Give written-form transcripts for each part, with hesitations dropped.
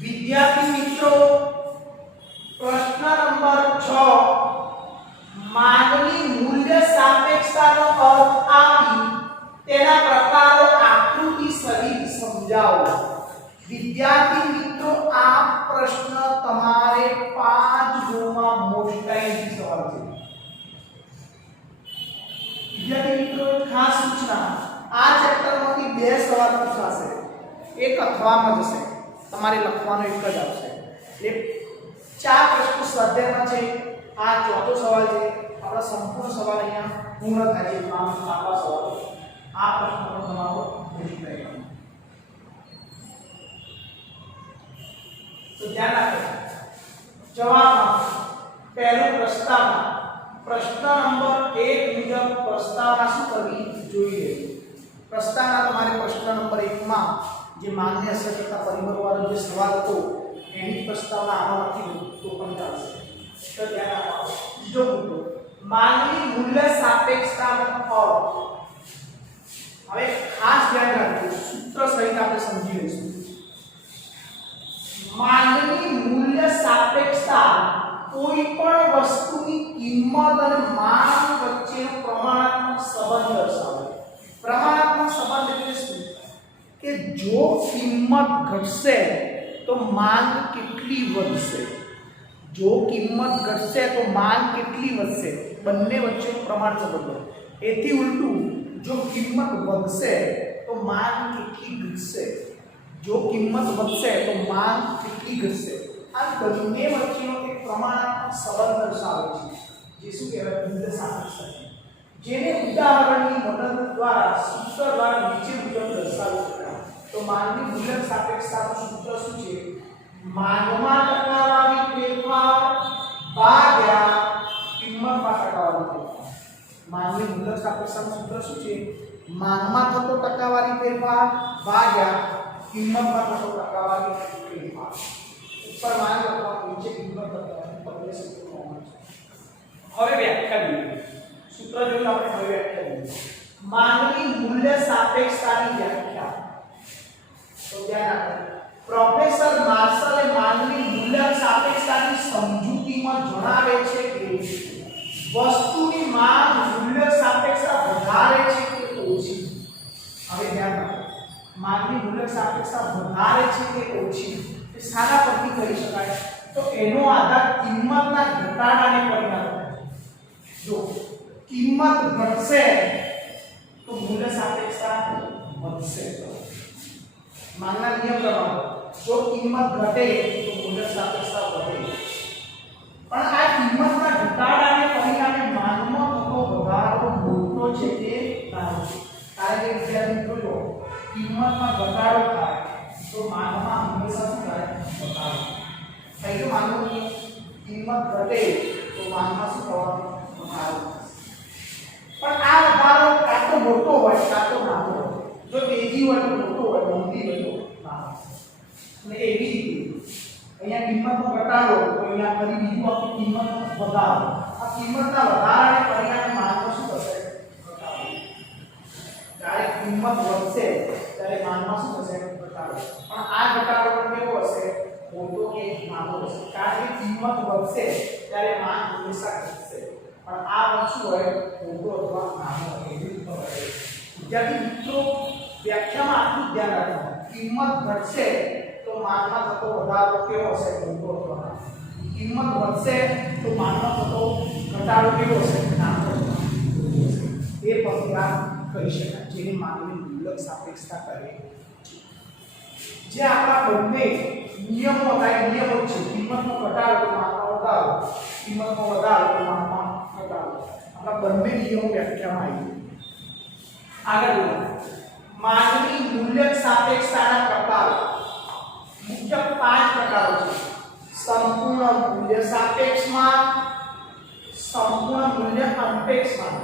विद्यार्थी मित्रों प्रश्न नंबर 6 मानवी मूल्य सापेक्षताનો અર્થ આપી તેના પ્રકારો આકૃતિ સહિત સમજાવો। વિદ્યાર્થી મિત્રો આ પ્રશ્ન તમારે 5 ગુણમાં મોટાઈથી સવાલ છે। વિદ્યાર્થી મિત્રો ખાસ સૂચના આ ચેપ્ટરમાંથી બે સવાલ પૂછાશે, એક અથવામાં જશે, તમારે લખવાનો એક જ આવશે। એટલે 4 પ્રશ્નો સ્વાધ્યાયમાં છે, આ ચોથો સવાલ છે। આપણા સંપૂર્ણ સવાલ અહીંયા પૂર્ણ થાય છે। આપણા સવાલ આ પ્રશ્નનો તમારો પૂરી થાય તો ધ્યાન રાખો। જવાબમાં પહેલો પ્રસ્તાવના પ્રશ્ન નંબર 1 મુજબ પ્રસ્તાવના શું કરવી જોઈએ। પ્રસ્તાવના તમારે પ્રશ્ન નંબર 1 માં જે માન્ય અસરકર્તા પરિબળો વાળો જે સવાલ હતો એની પ્રસ્તાવના આમાં લખી દો તો પણ ચાલશે। તો ધ્યાન રાખો। બીજો મુદ્દો માનવી મૂલ્ય સાપેક્ષતાનો અર્થ। હવે ખાસ ધ્યાન રાખજો, સૂત્ર સહિત આપણે સમજી લઈશું। માનવી મૂલ્ય સાપેક્ષતા કોઈ પણ વસ્તુની કિંમત અને માંગ વચ્ચેનો પ્રમાણાત્મક સંબંધ દર્શાવે। પ્રમાણાત્મક સંબંધ એટલે શું કે જો કિંમત ઘટશે તો માંગ કેટલી વધશે, જો કિંમત ઘટશે તો માંગ કેટલી વધશે, બંને વચ્ચેનું પ્રમાણ સંબંધ। એથી ઉલટું જો કિંમત વધશે તો માંગ કેટલી ઘટશે, જો કિંમત વધશે તો માંગ કેટલી ઘટશે। આ બંને વચ્ચેનો એક પ્રમાણાત્મક સંબંધ દર્શાવે છે, જે શું કહેવાય મૂલ્ય સાપેક્ષતા, જેને ઉદાહરણની મદદ દ્વારા સૂત્ર દ્વારા નીચે મુજબ દર્શાવી શકાય। તો માનવી મૂલ્ય સાપેક્ષતાનું સૂત્ર શું છે? માંગમાં ટકાવારી ફેરફાર ભાગ્યા કિંમતમાં ટકાવારી ફેરફાર। માનવી મૂલ્ય સાપેક્ષતાનું સૂત્ર શું છે? માંગમાં થતો ટકાવારી ફેરફાર ભાગ્યા કિંમતમાં થતો ટકાવારી ફેરફાર। ઉપર માંગ અથવા નીચે કિંમત લખવાનું પગલે સૂત્ર કોમન છે। હવે વ્યાખ્યા જોઈએ, સૂત્ર જોઈને આપણે હવે વ્યાખ્યા જોઈએ। માનવી મૂલ્ય સાપેક્ષતાની વ્યાખ્યા તો ધ્યાન રાખો। પ્રોફેસર માર્શલે માનવી મૂલ્ય સાપેક્ષતાની સમજૂતીમાં જણાવે છે કે વસ્તુની માંગ મૂલ્ય સાપેક્ષતા વધારે છે કે ઓછી। હવે ધ્યાન રાખો, માંગની મૂલ્ય સાપેક્ષતા વધારે છે કે ઓછી એ સારા પરથી કરી શકાય। તો એનો આધાર કિંમતના ઘટાડાને પરિણામ થાય। જો કિંમત ઘટશે તો મૂલ્ય સાપેક્ષતા વધશે। માંગના નિયમ પ્રમાણે જો કિંમત ઘટે તો મૂલ્ય સાપેક્ષતા વધે, પણ આ કિંમતના ઘટાડાને પરિણામે માંગમાં થતો વધારો મોટો છે કે નાનો છે। કારણ કે વિદ્યાર્થી મિત્રો જો કિંમતમાં ઘટાડો થાય તો માંગમાં હંમેશા શું થાય? વધારો થાય। તો માંગનો કિંમત ઘટે તો માંગમાં શું થવાનું? વધારો થશે। પણ આ વધારો કાં તો મોટો હોય કાં તો નાનો હોય। જો તેજી હોય તો મોટો હોય, મંદી હોય તો નાનો। અને એવી રીતે અહીંયા કિંમતનો ઘટાડો તો અહીંયા ફરી બીજું આપણે કિંમતનો વધારો। આ કિંમતના વધારાને પરિણામે માંગમાં શું થશે? ઘટાડો। જ્યારે કિંમત વધશે ત્યારે માંગમાં શું થશે? ઘટાડો। પણ આ ઘટાડો પણ કેવો હશે? મોટો કે નાનો હશે। કારણ કે કિંમત વધશે ત્યારે માંગ હંમેશા ઘટશે, પણ આ વસ્તુ હોય મોટો અથવા નાનો એવી રીતે હોય। વિદ્યાર્થી મિત્રો વ્યાખ્યામાં આટલું ધ્યાન રાખવાનું, કિંમત ઘટશે તો માંગમાં થતો વધારો કેવો હશે? મોટો અથવા નાનો। કિંમત વધશે તો માંગમાં થતો ઘટાડો કેવો હશે? નાનો અથવા મોટો હશે। એ પરથી આ કહી શકાય, જેની માંગની મૂલ્ય સાપેક્ષતા કહે છે। જે આપણા બંને નિયમો હતા નિયમો છે, કિંમતનો ઘટાડો તો માંગમાં વધારો, કિંમતનો વધારો તો માંગમાં ઘટાડો। આપણા બંને નિયમો વ્યાખ્યામાં આવી ગયા। આગળ બોલો, માંગની મૂલ્ય સાપેક્ષતાના પ્રકારો મુખ્ય 5 પ્રકારો છે। સંપૂર્ણ મૂલ્ય સાપેક્ષમાં, સંપૂર્ણ મૂલ્ય અનપેક્ષમાં।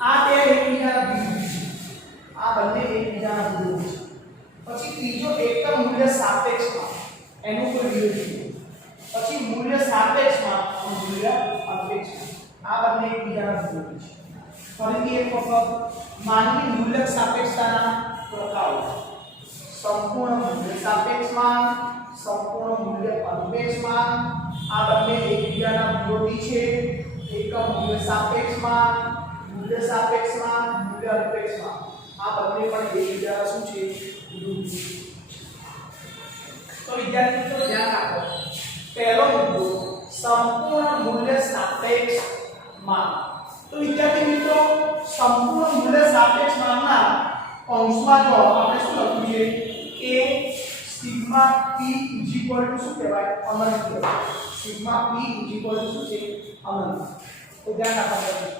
આ બે એકબીજાના વિરુદ્ધ છે, આ બંને એકબીજાના વિરુદ્ધ છે। પછી ત્રીજો એકમ મૂલ્ય સાપેક્ષમાં, એનું કોઈ વિરોધી નથી। પછી મૂલ્ય સાપેક્ષમાં અને મૂલ્ય અનપેક્ષમાં, આ બંને એકબીજાના વિરુદ્ધ છે। ફરીથી એક વખત માનવી મૂલ્ય સાપેક્ષતાના પ્રકારો સંપૂર્ણ મૂલ્ય સાપેક્ષ માંગ, સંપૂર્ણ મૂલ્ય અનપેક્ષ માંગ, આ બંને એકબીજાના વિરોધી છે. એકમ મૂલ્ય સાપેક્ષ માંગ, મૂલ્ય સાપેક્ષ માંગ, મૂલ્ય અનપેક્ષ માંગ, આ બંને પણ એકબીજાના શું છે? વિરોધી. તો વિદ્યાર્થી મિત્રો ધ્યાન રાખો, પહેલો મુદ્દો સંપૂર્ણ મૂલ્ય સાપેક્ષ માંગ. તો વિદ્યાર્થી મિત્રો સંપૂર્ણ મૂલ્ય સાપેક્ષ માંગના કૌંસમાં જો આપણે શું લખ્યું છે કે સિગ્મા p શું કહેવાય? અનંત કહેવાય. સિગ્મા p શું છે? અનંત. તો ધ્યાન રાખવાનું,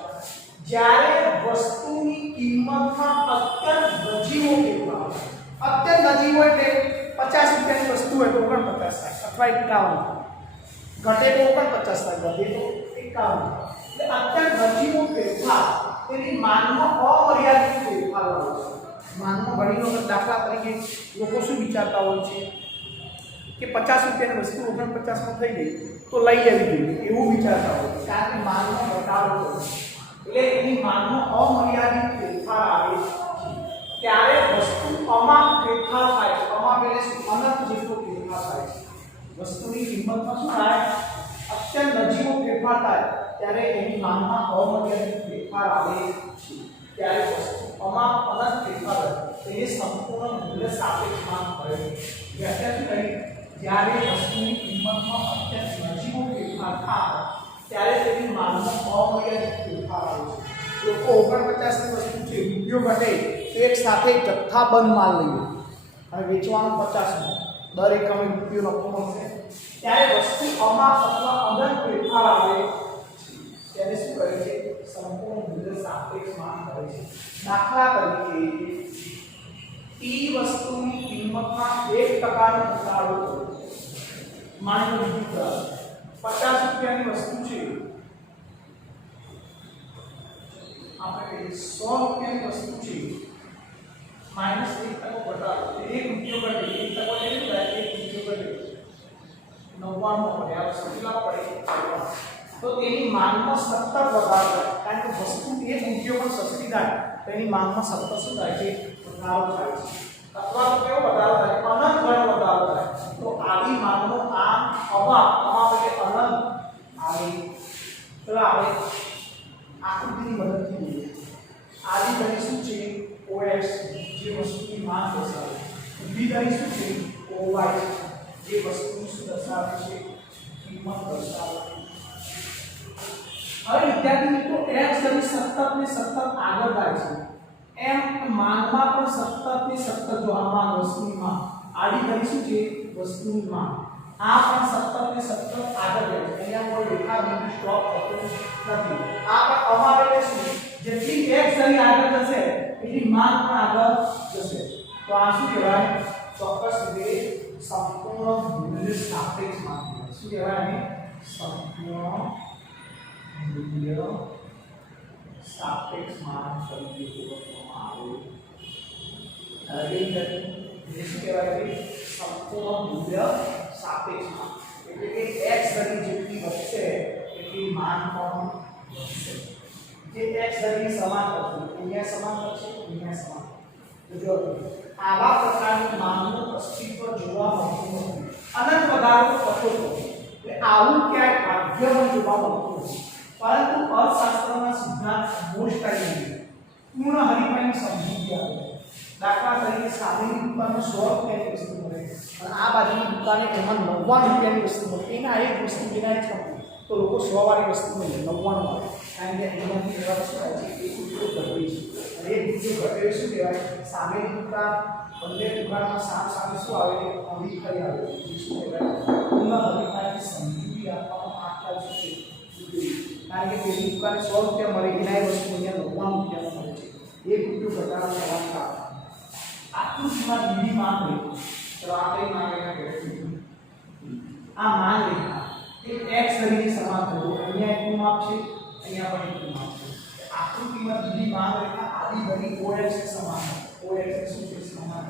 જ્યારે વસ્તુની કિંમતમાં અત્યંત નજીવો ફેરફાર, અત્યંત નજીવો એટલે 50 રૂપિયાની વસ્તુ હોય તો 49 થાય અથવા 51, ઘટે તો 49 થાય, વધે તો 51. એટલે અત્યંત નજીવો ફેરફાર તેની માંગમાં અમર્યાદિત ફેરફાર હોય છે. માંગમાં ઘણી વખત દાખલા તરીકે લોકો શું વિચારતા હોય છે કે 50 રૂપિયાની વસ્તુ 49 માં થઈ ગઈ તો લઈ લેવી જોઈએ, એવું વિચારતા હોય છે. કારણ કે માંગમાં ઘટાડો થયો એટલે એની માંગમાં અમર્યાદિત ફેરફાર આવે છે. ત્યારે વસ્તુમાં ફેરફાર થાય છે. અમાપ એટલે શું? અનંત જેટલો ફેરફાર થાય છે. વસ્તુની કિંમતમાં શું થાય? અત્યંત નજીવો ફેરફાર થાય ત્યારે એની માંગમાં અમર્યાદિત ફેરફાર આવે છે. ત્યારે વસ્તુ અમાપ અનંત ફેરફાર તે સંપૂર્ણ મૂલ્ય સાપેક્ષ માંગ કહે છે. વ્યાખ્યા કરી, જ્યારે વસ્તુની કિંમતમાં અત્યંત નજીવો ફેરફાર થાય ત્યારે તેની માંગમાં અમર્યાદિત ફેરફાર આવે છે. લોકો 49 ની વસ્તુ છે, રૂપિયો ઘટે તો એક સાથે જથ્થાબંધ માલ લઈએ અને વેચવાનું 50 માં, દર એકમે રૂપિયો નફો મળશે. ત્યારે વસ્તુ અમાપ અથવા અનંત ફેરફાર આવે ત્યારે શું કહે છે? સંપૂર્ણ મૂલ્ય સાપેક્ષ માંગ કહે છે. દાખલા તરીકે p વસ્તુની કિંમતમાં 1% નો ઘટાડો થયો. માની લો બીજું 50 રૂપિયાની વસ્તુ છે, આપણે 100 રૂપિયાની વસ્તુ છે, -1% ઘટાડો, 1 રૂપિયો ઘટે, 1% એટલે 1 રૂપિયો ઘટે, 99 પડે. આ કેટલા પડે? તો તેની માંગમાં સતત વધારો થાય. કારણ કે વસ્તુ 1 રૂપિયો પણ સસ્તી થાય તો એની માંગમાં સતત શું થાય છે? વધારો થાય છે. અથવા તો કેવો વધારો થાય? અનંત ગણો વધારો થાય. તો આવી માંગનો આ અમાપ એટલે અનંત આવી ચલો આપણે આકૃતિની મદદથી જોઈએ. આની ધરી શું છે? OX જે વસ્તુની માંગ દર્શાવે છે. ઊભી ધરી શું છે? OY જે વસ્તુની શું દર્શાવે છે? કિંમત દર્શાવે છે. હવે વિદ્યાર્થી મિત્રો x ધરી સતત ને સતત આગળ જાય છે, એમ માંગમાં પણ સતત ને સતત જો આ માંગ વસ્તુની માંગ, આડી ધરી શું છે? વસ્તુની માંગ, આ પણ સતત ને સતત આગળ જાય છે. અહીંયા કોઈ રેખા બિંદુ સ્ટોપ થતો નથી. આ પણ અમારે એટલે શું? જેટલી x ધરી આગળ જશે એટલી માંગ પણ આગળ જશે. તો આ શું કહેવાય? ચોક્કસ રીતે સંપૂર્ણ મૂલ્ય સાપેક્ષ માંગ. શું કહેવાય? એને સંપૂર્ણ મૂલ્ય સાપેક્ષ માંગ તરીકે ઓળખવામાં આવે છે. શું કહેવાય? સંપૂર્ણ મૂલ્ય સાપેક્ષ માંગ એટલે કે x ધરી જેટલી વધશે એટલી માંગ પણ વધશે. જે x ધરી સમાન થશે, અહીંયા સમાન થશે, અહીંયા સમાન. તો જો આવા પ્રકારની માંગનું અસ્તિત્વ જોવા મળતું નથી. અનંત વધારો થતો નથી. એટલે આવું ક્યાંય ભાગ્યમાં જોવા મળતું નથી. પરંતુ અર્થશાસ્ત્રના સિદ્ધાંત મોસ્ટ ટાઈમ પૂર્ણ હરીફાઈની સમજૂતી આપે છે. દાખલા તરીકે સામેની દુકાને 100 રૂપિયાની વસ્તુ મળે અને આ બાજુની દુકાને એમાં 99 રૂપિયાની વસ્તુ મળે. એના એક વસ્તુ જેના જ કંપની તો લોકો 100 વાળી વસ્તુ મળે, 99 મળે. કારણ કે એમાંથી એવા વસ્તુ આવે છે એક રૂપિયો ઘટે છે અને એક રૂપિયો ઘટે શું કહેવાય? સામેની દુકાન બંને દુકાનમાં સામે શું આવે? હરીફાઈ આવે. શું કહેવાય? પૂર્ણ હરીફાઈની સમજૂતી આપવામાં આ ખ્યાલ શું છે? કારણ કે પેલી દુકાને 100 રૂપિયા મળે, એના વસ્તુ અહીંયા 99 રૂપિયામાં મળે છે. એક રૂપિયો ઘટાડો થવાનું કારણ આકૃતિમાં બીજી માંગ રેખા. તો આ કઈ માંગ રેખા કહેવાય? આ માંગ રેખા એક x તરીકે સમાન થયો. અહીંયા એકનું માપ છે, અહીંયા પણ એકનું માપ છે. આકૃતિમાં બીજી માંગ રેખા આડી ધરી OX સમાન. OX શું છે? સમાન.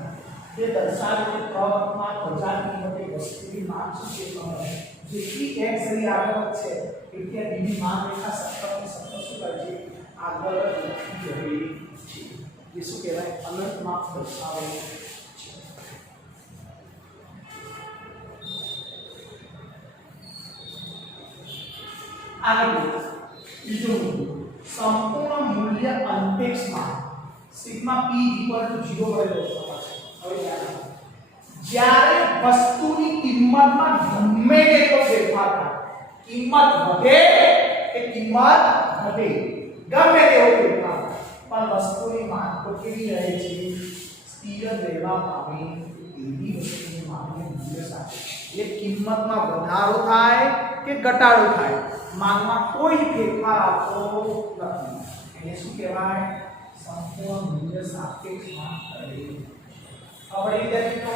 તે દર્શાવે છે પ્રવર્તમાન બજાર કિંમતે વસ્તુની માંગ શું છે? જેટલી x ધરી આગળ છે એટલે બીજી માંગ રેખા સતત શું કરે છે? આગળ વધતી રહે છે. ये શું કહેવાય? અનંત માપ દર્શાવે છે. આગળ બીજો મુદ્દો સંપૂર્ણ મૂલ્ય અંતેક્ષમાં સિગ્મા p 0 વડે દર્શાવાય છે. હવે ધ્યાન આપો, જ્યારે વસ્તુની કિંમતમાં ગમે તેટલો ફેરફાર થાય, કિંમત વધે કે કિંમત ઘટે, ગમે તેવો ફેરફાર પણ વસ્તુની માંગ તો કેવી રહે છે, સ્થિર રહેવા પામે એવી વસ્તુની માંગને મૂલ્ય સાથે એ કિંમતમાં વધારો થાય કે ઘટાડો થાય, માંગમાં કોઈ ફેરફાર આવતો નથી. એને શું કહેવાય? સંપૂર્ણ મૂલ્ય સાપેક્ષ માંગ કરેલી. હવે વિદ્યાર્થીઓ,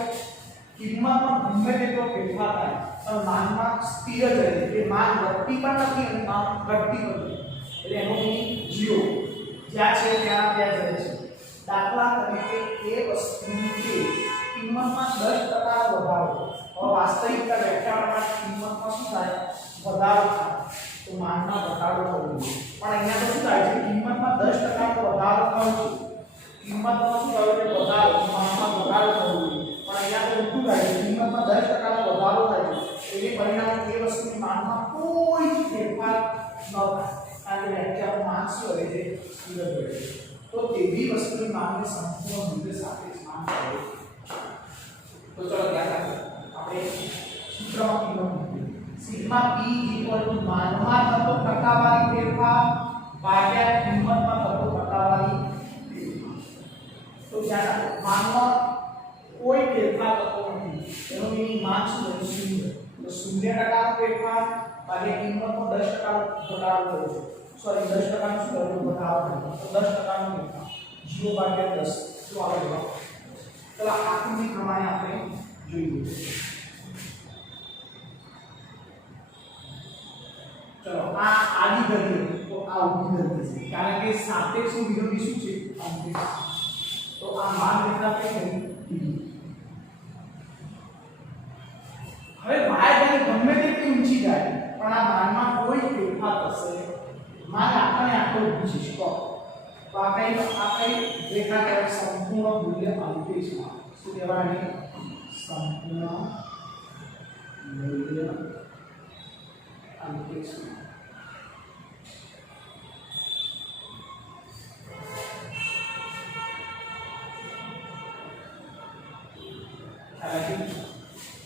કિંમતમાં ગમે તેટલો ફેરફાર થાય પણ માંગમાં સ્થિર જ રહે, એટલે માંગ વધતી પણ નથી અને માંગ ઘટતી પણ નથી, એટલે એનો મીનિંગ 0 જ્યાં છે ત્યાં જ રહે છે. દાખલા તરીકે એ વસ્તુની કિંમતમાં 10% વધારો, હવે વાસ્તવિકતા વ્યાખ્યામાં કિંમતમાં શું થાય? વધારો થાય તો માંગમાં ઘટાડો થવો જોઈએ. પણ અહીંયા તો શું થાય છે? કિંમતમાં 10% નો વધારો થયો છે, કિંમતમાં શું થયો છે? વધારો, માંગમાં ઘટાડો થવો જોઈએ. પણ અહીંયા તો ઉલટું થાય છે, કિંમતમાં 10% નો વધારો થાય છે, એટલે પરિણામે એ વસ્તુની માંગમાં કોઈ જ ફેરફાર ન થાય, કારણ કે વ્યાખ્યામાં માંગ શું રહે છે? સ્થિર રહે છે. તો તેવી વસ્તુની માંગને સંપૂર્ણ મૂલ્ય સાપેક્ષ માંગ કહે છે. તો ચલો ધ્યાન રાખો, આપણે સૂત્રમાં કિંમત મૂકીએ. સિગ્મા p માનમાં થતો ટકાવારી ફેરફાર ભાગ્યા કિંમતમાં થતો ટકાવારી ફેરફાર. તો ધ્યાન રાખો, માંગમાં કોઈ ફેરફાર થતો નથી, એનો મીનિંગ માંગ શું છે? 0. તો 0% ફેરફાર ભાગ્યા કિંમતમાં 10% ઘટાડો થયો છે, સોરી 10% નું શું થયું? વધારો થયો, તો 10% નું ફેરફાર 0/10. તો આગળ જવાબ ચલો આકૃતિ પ્રમાણે આપણે જોઈએ. ચલો આ આડી ધરી તો આ ઊભી ધરી છે, કારણ કે સાપેક્ષનું વિરોધી શું છે? અંતેક્ષ. તો આ માંગ રેખા કઈ થઈ? હવે y ધરી ગમે તેટલી ઊંચી જાય પણ આ માંગમાં કોઈ ફેરફાર થશે માંગ આપણે આખો ઊંચી છે. તો આ કઈ રેખા કહેવાય? સંપૂર્ણ મૂલ્ય અંતેક્ષમાં. શું કહેવાય? સંપૂર્ણ મૂલ્ય અંતેક્ષમાં.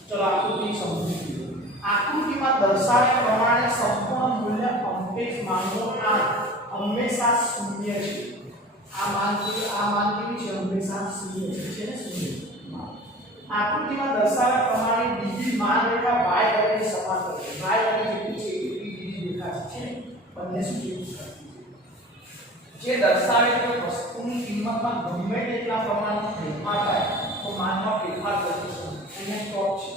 ચલો આકૃતિ સમજીએ. આકૃતિમાં દર્શાવ્યા પ્રમાણે સંપૂર્ણ મૂલ્ય અંતેક્ષ માંગોના હંમેશા શૂન્ય છે. આ માંગ કેવી છે? હંમેશા શૂન્ય છે, ને શૂન્ય. આકૃતિમાં દર્શાવ્યા પ્રમાણે બીજી માંગ રેખા y ધરીની સમાંતર છે. y ધરી જેટલી છે એટલી બીજી રેખા છે, બંને શું છે? જે દર્શાવે છે કે વસ્તુની કિંમતમાં ગમે તેટલા પ્રમાણમાં ફેરફાર થાય તો માંગમાં ફેરફાર થતો નથી. એને સ્ટોપ છે,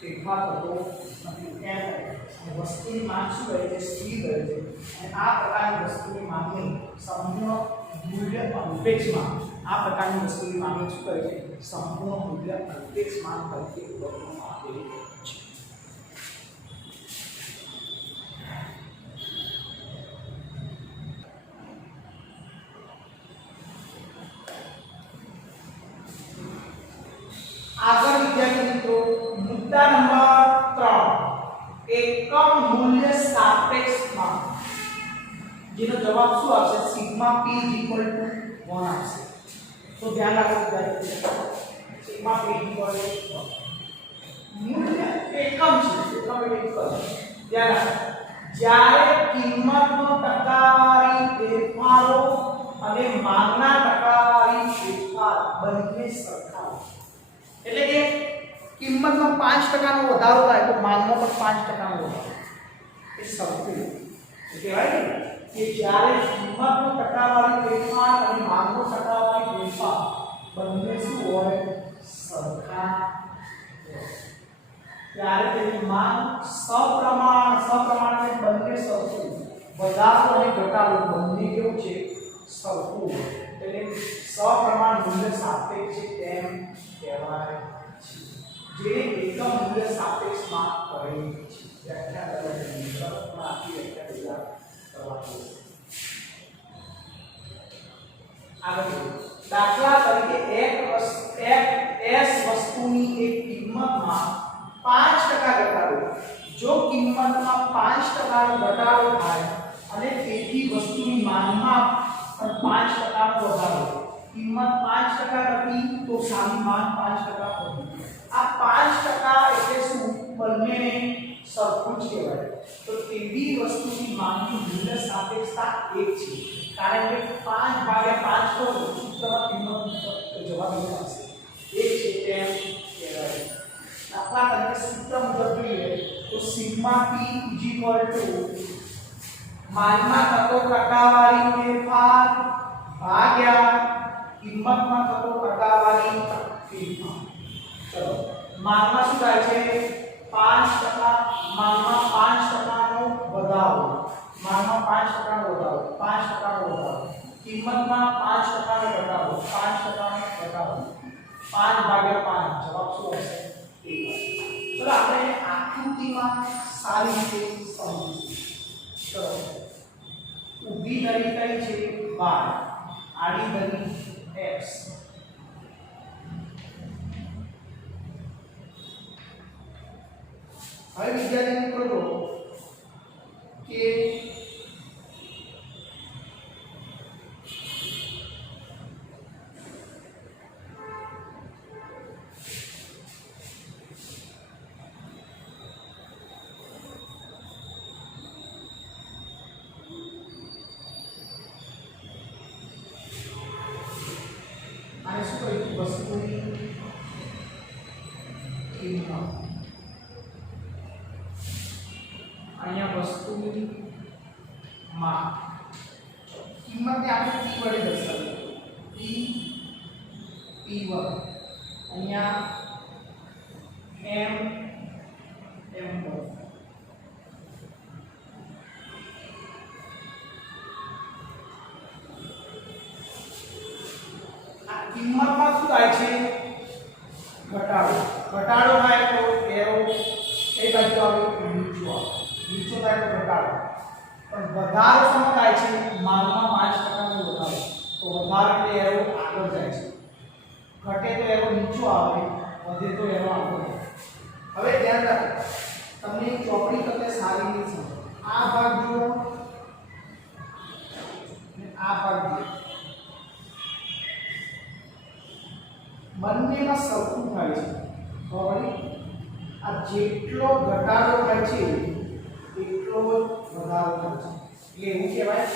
ફેરફાર થતો નથી. કેમ? વસ્તુની માંગ શું રહે છે? સ્થિર રહે છે. અને આ પ્રકારની વસ્તુની માંગને સંપૂર્ણ મૂલ્ય અંતેક્ષમાં, આ પ્રકારની વસ્તુની માંગને શું કહે છે? સંપૂર્ણ મૂલ્ય અંતેક્ષ માંગ તરીકે ઓળખવામાં આવે છે. આગળ વિદ્યાર્થી મિત્રો, મુદ્દા નંબર 3 એકમ મૂલ્ય સાપેક્ષ માંગ, જેનો જવાબ શું આવશે? સિગ્મા p 1 આવશે. તો ધ્યાન રાખો વિદ્યાર્થી, સિગ્મા p 1 મૂલ્ય એકમ છે, એકમ એટલે એકમ. ધ્યાન રાખો, જ્યારે કિંમતનો ટકાવારી ફેરફારો અને માંગના ટકાવારી ફેરફાર બંને સરખા, એટલે કે કિંમતમાં 5% નો વધારો થાય તો માંગમાં પણ 5% નો વધારો, એ સરખું કહેવાય ને કે જ્યારે કિંમતનો ટકાવારી ફેરફાર અને માંગનો ટકાવારી ફેરફાર બંને શું હોય? સરખા હોય, ત્યારે તેની માંગ સપ્રમાણ બંને સરખું, વધારો અને ઘટાડો બંને કેવું છે? સરખું. એટલે સપ્રમાણ મૂલ્ય સાપેક્ષ છે તેમ કહેવાય છે, જેને એકમ મૂલ્ય સાપેક્ષ માંગ કહે છે. વ્યાખ્યા કરવાની અંદર પણ આખી વ્યાખ્યા તૈયાર કરવાની છે. આગળ દાખલા તરીકે એક S વસ્તુની એક કિંમતમાં 5% ઘટાડો જો કિંમતમાં 5% ઘટાડો થાય અને તેથી વસ્તુની માંગમાં પણ 5% વધારો, કિંમત 5% હતી તો સામી માંગ 5% હતી. આ 5% એટલે શું? બંનેને સરખું જ કહેવાય. તો તેવી વસ્તુની માંગની મૂલ્ય સાપેક્ષતા 1 છે, કારણ કે 5/5 કરો સૂત્રમાં કિંમત જવાબ આવશે 1 છે તેમ કહેવાય. દાખલા તરીકે સૂત્ર મુજબ જોઈએ તો સિગ્મા p માંગમાં થતો ટકાવારી ફેરફાર ભાગ્યા કિંમતમાં થતો ટકાવારી ફેરફાર. ચલો માંગમાં શું થાય છે? 5%, માંગમાં 5% નો વધારો, માંગમાં 5% નો વધારો, 5% નો વધારો, કિંમતમાં 5% નો ઘટાડો, 5% નો ઘટાડો, 5/5 જવાબ શું હશે? 1. ચલો આપણે આકૃતિમાં સારી રીતે સમજીશું. ચલો ઊભી ધરી કઈ છે? y, આડી ધરી x. હવે વિદ્યાર્થી મિત્રો જો કે આને શું કહીશું? વસ્તુની કિંમત. અહીંયા વસ્તુની માંગ. કિંમતને આપણે p વડે દર્શાવીએ. p1 અહીંયા m આ કિંમતમાં શું થાય છે? ઘટાડો. ઘટાડો થાય તો એરો એ બાજુ આવે, નીચો આવે. નીચો થાય તો ઘટાડો. પણ વધારો શું થાય છે? માંગમાં 5% નો વધારો. તો વધારો એટલે એરો આગળ જાય છે. ઘટે તો એરો નીચો આવે, વધે તો એરો આગળ જાય. હવે ધ્યાન રાખો, તમને ચોપડી કરતે સારી રીતે સમજો. આ ભાગ જુઓ અને આ ભાગ જુઓ. બંનેમાં સરખું થાય છે. બરાબર? આ જેટલો ઘટાડો થાય છે એટલો વધારો થાય છે. એટલે એવું કહેવાય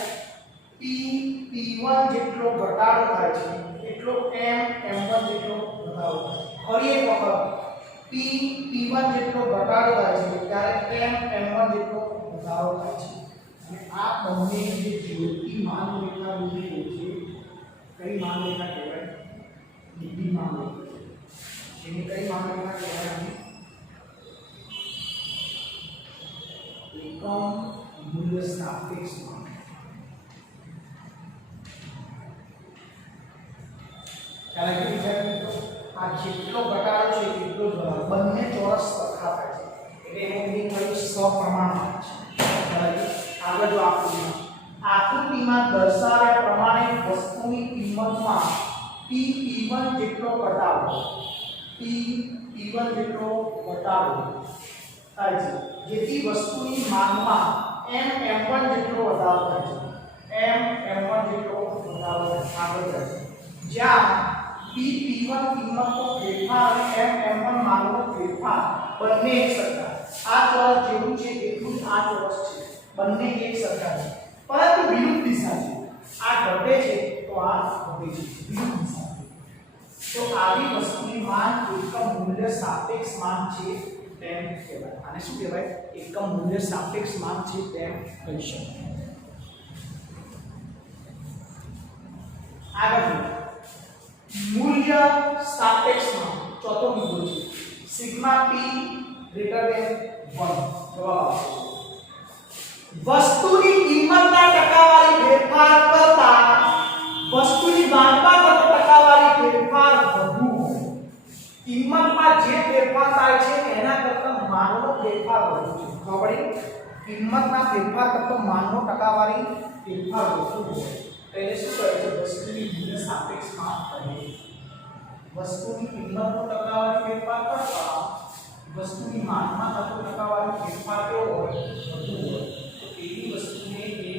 p1 જેટલો ઘટાડો થાય છે એટલો m1 જેટલો વધારો થાય. ફરી એક વખત p1 જેટલો ઘટાડો થાય છે ત્યારે m1 જેટલો વધારો થાય છે. અને આ બંને જે જોડતી માંગ રેખા બની છે, કઈ માંગ રેખા કહેવાય? નીતિ માંગ રેખા. જેની કઈ માંગ રેખા કહેવાય? એકમ મૂલ્ય સાપેક્ષ માંગ. કારણ કે વિદ્યાર્થી મિત્રો આ જેટલો ઘટાડો છે એટલો જ વધારો. બંને ચોરસ સરખા થાય છે એટલે એનું મીનિંગ થયું સપ્રમાણ છે. આગળ જો આકૃતિમાં દર્શાવ્યા પ્રમાણે વસ્તુની કિંમતમાં p1 જેટલો ઘટાડો, p1 જેટલો ઘટાડો થાય છે, જેથી વસ્તુની માંગમાં m1 જેટલો વધારો થાય છે. m1 જેટલો વધારો આગળ જાય છે. જ્યાં p1 કિંમતનો ફેરફાર અને m1 માંગનો ફેરફાર બંને એક સરખા. આ ચોરસ જેવું છે એટલું જ આ ચોરસ છે. બંને એક સરખા છે પરંતુ વિરુદ્ધ દિશા છે. આ ઘટે છે તો આ વધે છે, વિરુદ્ધ દિશા. તો આવી વસ્તુની માંગ એકમ મૂલ્ય સાપેક્ષ માંગ છે તેમ કહેવાય. આને શું કહેવાય? એકમ મૂલ્ય સાપેક્ષ માંગ છે તેમ કહી શકાય. આગળ મૂલ્ય સાપેક્ષ માંગ ચોથો મુદ્દો છે. સિગ્મા p ગ્રેટર ધેન 1 જવાબ આવશે. વસ્તુની કિંમતના ટકાવારી ફેરફાર કરતા વસ્તુની માંગમાં થતો ટકાવારી ફેરફાર વધુ હોય. કિંમતમાં જે ફેરફાર થાય છે એના કરતા માંગનો ફેરફાર વધુ છે. ખબર પડી? કિંમતના ફેરફાર કરતા માંગનો ટકાવારી ફેરફાર વધુ હોય. તેને શું કહે છે? વસ્તુની મૂલ્ય સાપેક્ષ માંગ કહે છે. વસ્તુની કિંમતનો ટકાવારી ફેરફાર કરતા વસ્તુની માંગમાં થતો ટકાવારી ફેરફાર કેવો હોય વધુ હોય તો એવી વસ્તુને એ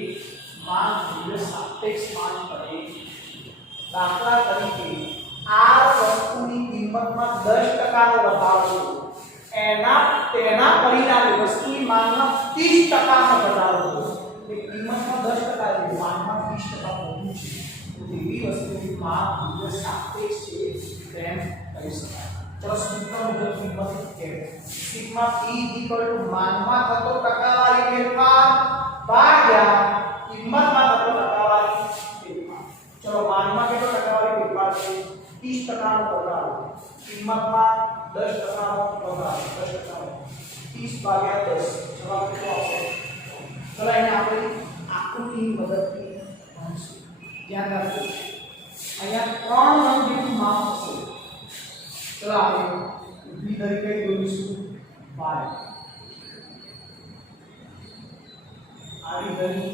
માંગ મૂલ્ય સાપેક્ષ માંગ કહે. દાખલા તરીકે આ વસ્તુની કિંમતમાં 10% નો વધારો છે તેના પરિણામે વસ્તુની માંગમાં 30% નો ઘટાડો થયો. એ કિંમતમાં 10% છે માંગમાં 30% વધુ છે તો એવી વસ્તુની માંગ મૂલ્ય સાપેક્ષ છે તેમ કહી શકાય. ચલો સૂત્ર મુજબ કિંમત કે સિગ્મા p માંગમાં થતો ટકાવારી ફેરફાર ભાગ્યા કિંમતમાં થતો ટકાવારી ફેરફાર. ચલો માંગમાં કેટલો ટકાવારી ફેરફાર છે 30% નો ઘટાડો, કિંમતમાં 10% નો વધારો, 10% 30 ભાગ્યા 10 જવાબ કેટલો આવશે? ચલો એને આપણે આકૃતિની મદદથી ગણીશું. ધ્યાન રાખજો અહીંયા 3 નંગ જેટલું માપ હશે. ચલો આપણે ઊભી તરીકે દોરીશું y, આડી ધરી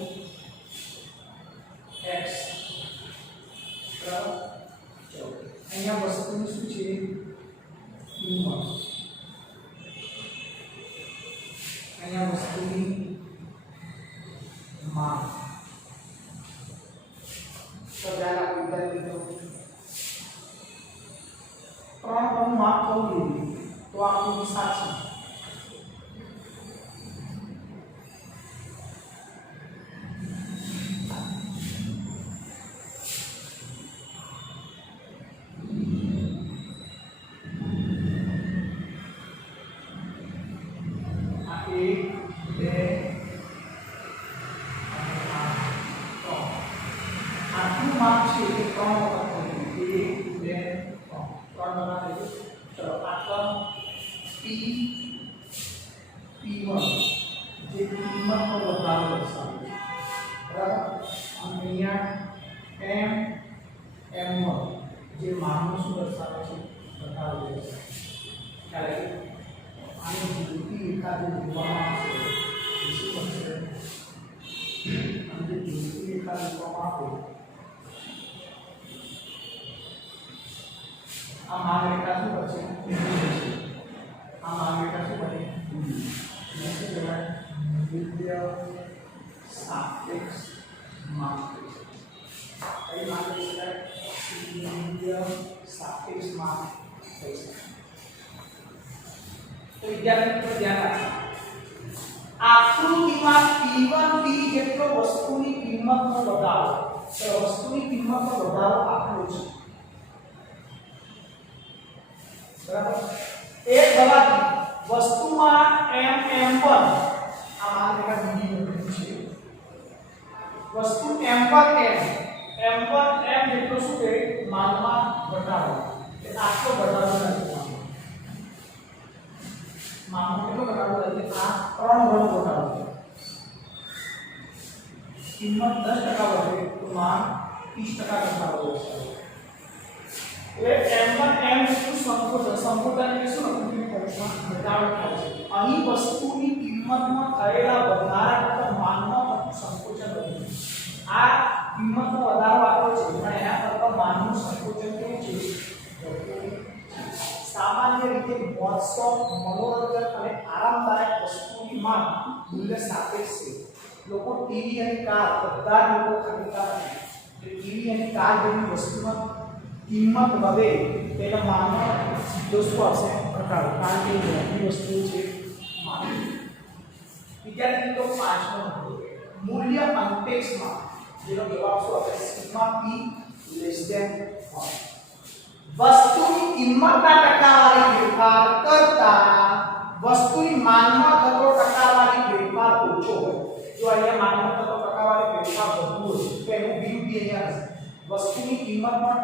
x. બરાબર. ચલો અહીંયા વસ્તુનું શું છે કિંમત, અહીંયા વસ્તુની માંગ. તો ધ્યાન આપો વિદ્યાર્થી મિત્રો, 3 નું માપ થવું જોઈએ તો આકૃતિ સાચી. P1 જે કિંમતનો વધારો દર્શાવે છે. બરાબર. અને અહીંયા M1 જે માંગનો શું દર્શાવે છે ઘટાડો દર્શાવે છે. ખ્યાલ આવ્યો? આની ધ્રુવી રેખા જે દોરવામાં આવશે એ શું બનશે? અને જે ધ્રુવી રેખા દોરવામાં આવે આ માંગ રેખા શું બનશે? આ માંગ રેખા શું બને? मूल्य सापेक्ष માંગ. કઈ માંગ કહી શકાય? મૂલ્ય સાપેક્ષ માંગ કહી શકાય. તો વિદ્યાર્થી મિત્રો ધ્યાન રાખજો, આકૃતિમાં P1 P જેટલો વસ્તુની કિંમતનો વધારો, તો વસ્તુની કિંમતનો વધારો આટલો છે. બરાબર. એક દવાથી વસ્તુમાં M1 આ માંગ રેખા બીજી બની છે. વસ્તુ M1 જેટલો શું છે માંગમાં ઘટાડો, એ આટલો ઘટાડો નથી. માંગમાં કેટલો ઘટાડો થાય છે? આ 3 ગણો ઘટાડો છે. કિંમત 10% વધે તો માંગ 30% ઘટાડો થશે. એટલે M1 જેટલું સંકોચન એટલે શું ઘટાડો થાય છે. અહીં વસ્તુની કિંમતમાં થયેલા વધારા કરતા માંગમાં થતું સંકોચન વધ્યું. આ કિંમતનો વધારો આટલો છે પણ એના કરતા માંગનું સંકોચન કેવું છે? સામાન્ય રીતે મહોત્સવ, મનોરંજન અને આરામદાયક વસ્તુની માંગ મૂલ્ય સાપેક્ષ છે. લોકો ટીવી અને કાર બધા લોકો ખરીદતા નથી. ટીવી અને કાર જેવી વસ્તુમાં કિંમત વધે તેના માંગમાં સીધો શું આવશે? ઘટાડો. કારણ કે મોટી વસ્તુ છે માંગ. વિદ્યાર્થી મિત્રો 5મો નંબર મૂલ્ય અંતેક્ષમાં જેનો જવાબ શું આવશે? Sigma p less than 1. વસ્તુની કિંમતના ટકાવારી ફેરફાર કરતા વસ્તુની માંગમાં થતો ટકાવારી ફેરફાર ઓછો હોય. જો અહીંયા માંગમાં થતો ટકાવારી ફેરફાર વધુ હોય તો એનું વિરુદ્ધ અહીંયા હશે. વસ્તુની કિંમતના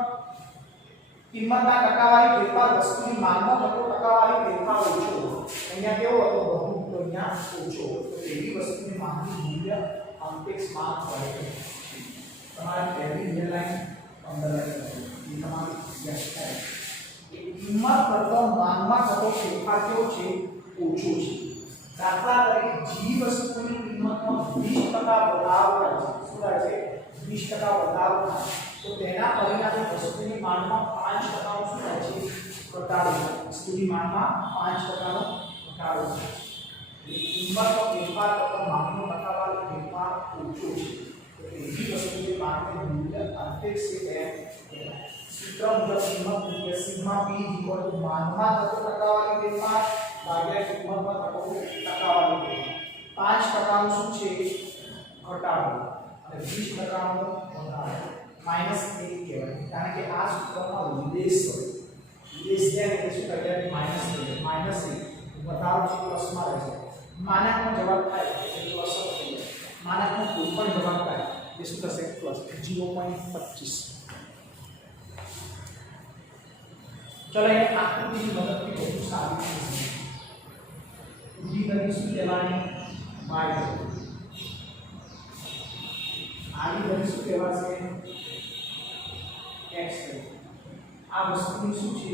ટકાવારી ફેરફાર વસ્તુની માંગમાં થતો ટકાવારી ફેરફાર ઓછો હોય. અહીંયા કેવો હતો? વધુ, તો અહીંયા ઓછો. તો એવી વસ્તુની માંગની મૂલ્ય અંતેક્ષ માંગ હોય છે. તમારે પહેલી બે લાઈન અંડરલાઈન કરવી. એ તમારી વ્યાખ્યા છે. એ કિંમત કરતા માંગમાં થતો ફેરફાર કેવો છે? ઓછો છે. દાખલા તરીકે જી વસ્તુની કિંમતમાં 20% વધારો થાય છે. શું થાય છે? 20% વધારો થાય તો તેના પરિણામે વસ્તુની માંગમાં 5% શું થાય છે? ઘટાડો. વસ્તુની માંગમાં 5% ઘટાડો થાય છે કિંમતનો ફેરફાર કરતા માંગનો ટકાવારી ફેરફાર ઓછો છે તો એવી વસ્તુ જે માંગને મૂલ્ય સાપેક્ષ છે એમ કહેવાય સૂત્ર મુજબ કિંમત મૂલ્ય સિગ્મા p માંગમાં થતો ટકાવારી ફેરફાર ભાગ્યા કિંમતમાં થતો ટકાવારી ફેરફાર 5% નું શું છે ઘટાડો અને 20% નો વધારો માઈનસ 1 કહેવાય કારણ કે આ સૂત્રમાં વિદેશ હોય વિદેશ છે એટલે શું થાય માઈનસ 1 વધારો છે પ્લસમાં રહેશે માનકનો જવાબ થાય એટલે પ્લસ થઈ જાય માનકનો કોઈ પણ જવાબ થાય એ શું થશે પ્લસ 0.25 ચલો એ આકૃતિની મદદથી વધુ સારી રીતે ઊભી ગતિ શું કહેવાની y આડી ગતિ શું કહેવાશે x આ વસ્તુની શું છે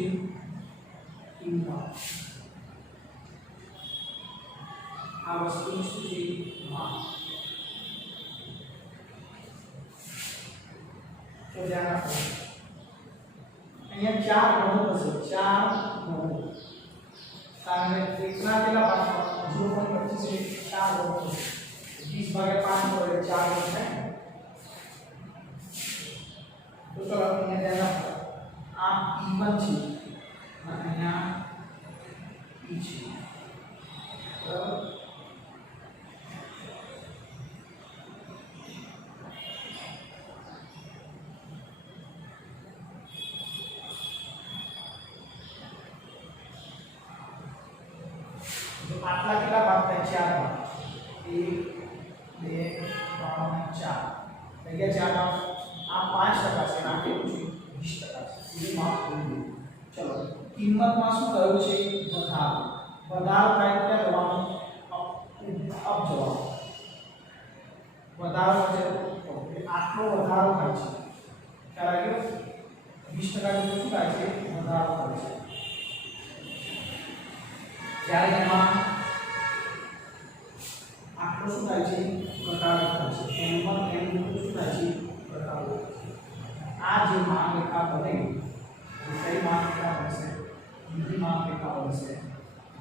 કિંમત આ વસ્તુની શું છે માંગ તો ધ્યાન રાખો અહીંયા ચાર ગણો હશે ચાર ગણો કારણ કે એકના કેટલા ભાગ 0.25 છે ચાર ગણો 20 ભાગ્યા 5 પડે 4 ગણો થાય તો ચલો અહીંયા ધ્યાન રાખો આ p1 છે અને અહીંયા p છે બરાબર આટલા કેટલા ભાગ થાય ચાર ભાગ 1 2 3 4 થઈ ગયા ચાર ભાગ આ 5% છે આ કેટલું છે 20% છે એ માફ કરી દો ચલો કિંમતમાં શું થયું છે વધારો વધારો થાય એટલે જવાનું અપ જવાબ વધારો છે આટલો વધારો થાય છે ખ્યાલ આવ્યો 20% જેટલું શું થાય છે વધારો થાય છે જ્યારે એમાં આટલો શું થાય છે ઘટાડો થાય છે m1 m2 શું થાય છે ઘટાડો આ જે માંગ રેખા બને કઈ માંગ રેખા બનશે બીજી માંગ રેખા બનશે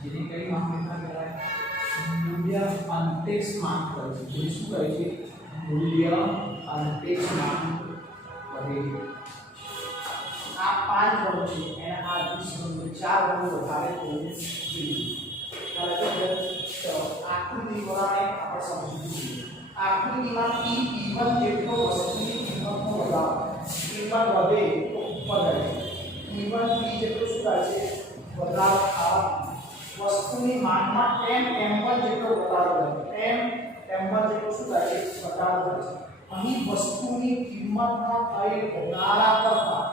જેને કઈ માંગ રેખા કહેવાય મૂલ્ય અંતેક્ષ માંગ કહે છે જે શું કહે છે મૂલ્ય અંતેક્ષ માંગ વધે આ 5 ગણો છે અને આ 20 ગણો 4 ગણો વધારે હોવું જોઈએ આકૃતિ પ્રમાણે આપણે સમજવું જોઈએ આકૃતિમાં p1 જેટલો વસ્તુની કિંમતનો વધારો કિંમત વધે તો ઉપર જાય p1 p જેટલો શું થાય છે વધારો થવા વસ્તુની માંગમાં m1 જેટલો વધારો થાય m1 જેટલો શું થાય છે વધારો થાય છે અહીં વસ્તુની કિંમતમાં થઈ વધારા કરતા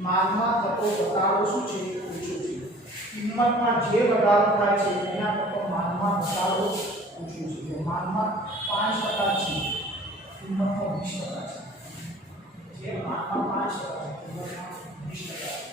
માંગમાં થતો ઘટાડો શું છે ઓછો છે કિંમતમાં જે વધારો થાય છે એના કરતા માંગમાં ઘટાડો ઓછો છે માંગમાં 5% છે કિંમતમાં 20% છે જે માંગમાં 5% કિંમતમાં 20%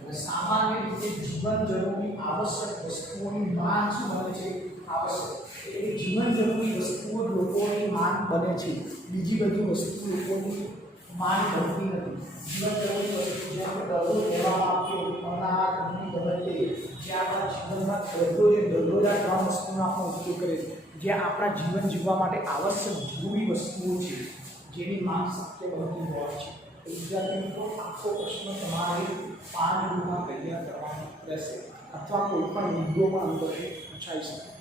એટલે સામાન્ય રીતે જીવન જરૂરી આવશ્યક વસ્તુઓની માંગ શું બને છે આવશ્યક એટલે જીવન જરૂરી વસ્તુઓ લોકોની માંગ બને છે બીજી બધી વસ્તુ લોકોની માંગ બનતી નથી જીવન જરૂરી વસ્તુ જેમ કે દરરોજ લેવામાં આવતી અનાજ ઘરની બદલે જે આપણા જીવનમાં દરરોજ આ 3 વસ્તુનો આપણે ઉપયોગ કરીએ છીએ જે આપણા જીવન જીવવા માટે આવશ્યક જરૂરી વસ્તુઓ છે જેની માંગ શક્ય બનતી હોય છે વિદ્યાર્થી મિત્રો આખો પ્રશ્ન તમારે 5 મિનિટમાં તૈયાર કરવાનો રહેશે અથવા કોઈ પણ વિડીયોમાં અંદર પૂછાઈ શકે